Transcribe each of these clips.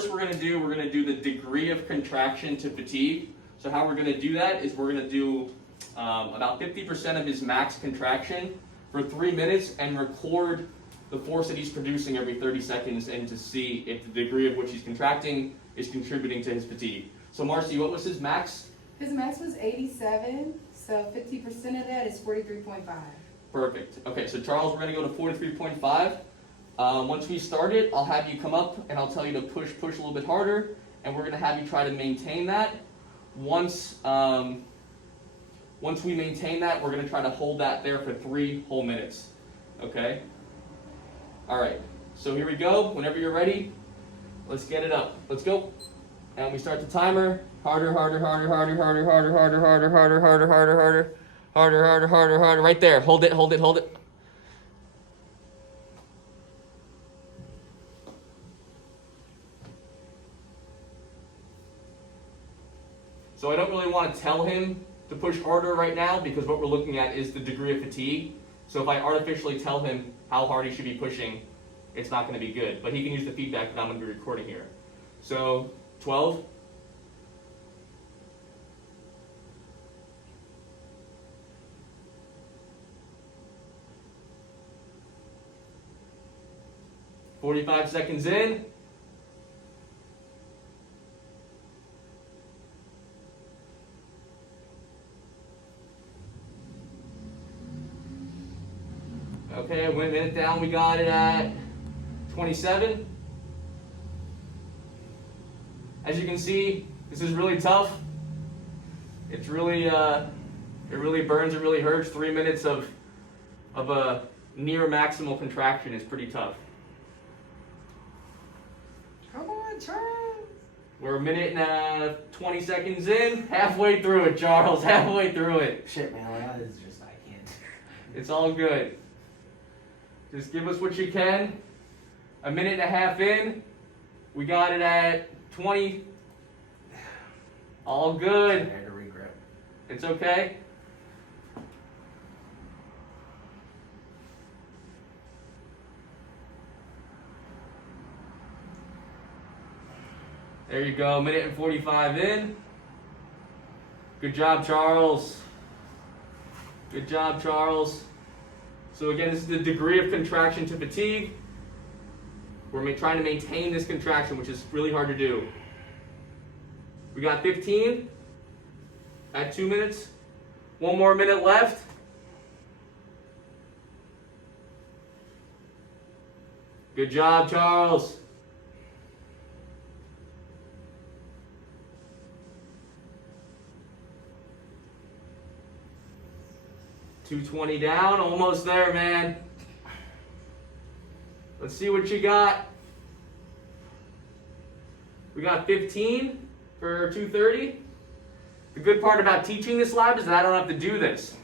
first we're gonna do the degree of contraction to fatigue. So how we're gonna do that is we're gonna do about 50% of his max contraction for 3 minutes and record the force that he's producing every 30 seconds and to see if the degree of which he's contracting is contributing to his fatigue. So Marcy, what was his max? His max was 87, so 50% of that is 43.5. Perfect. Okay, so Charles, we're gonna go to 43.5. Once we start it, I'll have you come up and I'll tell you to push a little bit harder, and we're gonna have you try to maintain that. Once we maintain that, we're gonna try to hold that there for 3 whole minutes. Okay? All right. So here we go. Whenever you're ready, let's get it up. Let's go. And we start the timer. Harder, harder, harder, harder, harder, harder, harder, harder, harder, harder, harder, harder, harder, harder, harder, harder. Right there. Hold it, hold it, hold it. So I don't really want to tell him to push harder right now because what we're looking at is the degree of fatigue. So if I artificially tell him how hard he should be pushing, it's not going to be good. But he can use the feedback that I'm going to be recording here. So 12. "45 seconds in. Okay, 1 minute down, we got it at 27. As you can see, this is really tough. It's really, it really burns, it really hurts. 3 minutes of a near maximal contraction is pretty tough. Come on, Charles. We're 1 minute and 20 seconds in. Halfway through it, Charles, halfway through it. Shit, man, that is just, I can't. It's all good. Just give us what you can. 1.5 minutes in. We got it at 20. All I good. had to regret. It's okay. There you go. 1 minute and 45 in. Good job, Charles. Good job, Charles. So again, this is the degree of contraction to fatigue. We're trying to maintain this contraction, which is really hard to do. We got 15 at 2 minutes. 1 more minute left. Good job, Charles. $220 down, almost there, man. Let's see what you got. We got 15 for 230. The good part about teaching this lab is that I don't have to do this.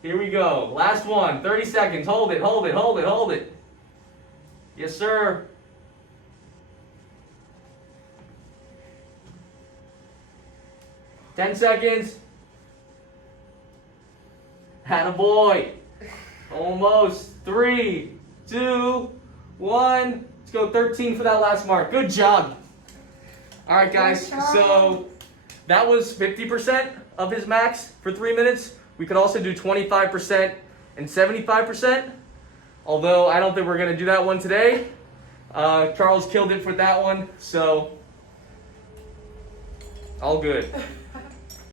Here we go. Last one. 30 seconds. Hold it, hold it, hold it, hold it. Yes, sir. $10 seconds. Attaboy. Almost. 3, 2, 1. Let's go 13 for that last mark. Good job. All right, guys. So that was 50% of his max for 3 minutes. We could also do 25% and 75%. Although I don't think we're going to do that one today. Charles killed it for that one. So all good.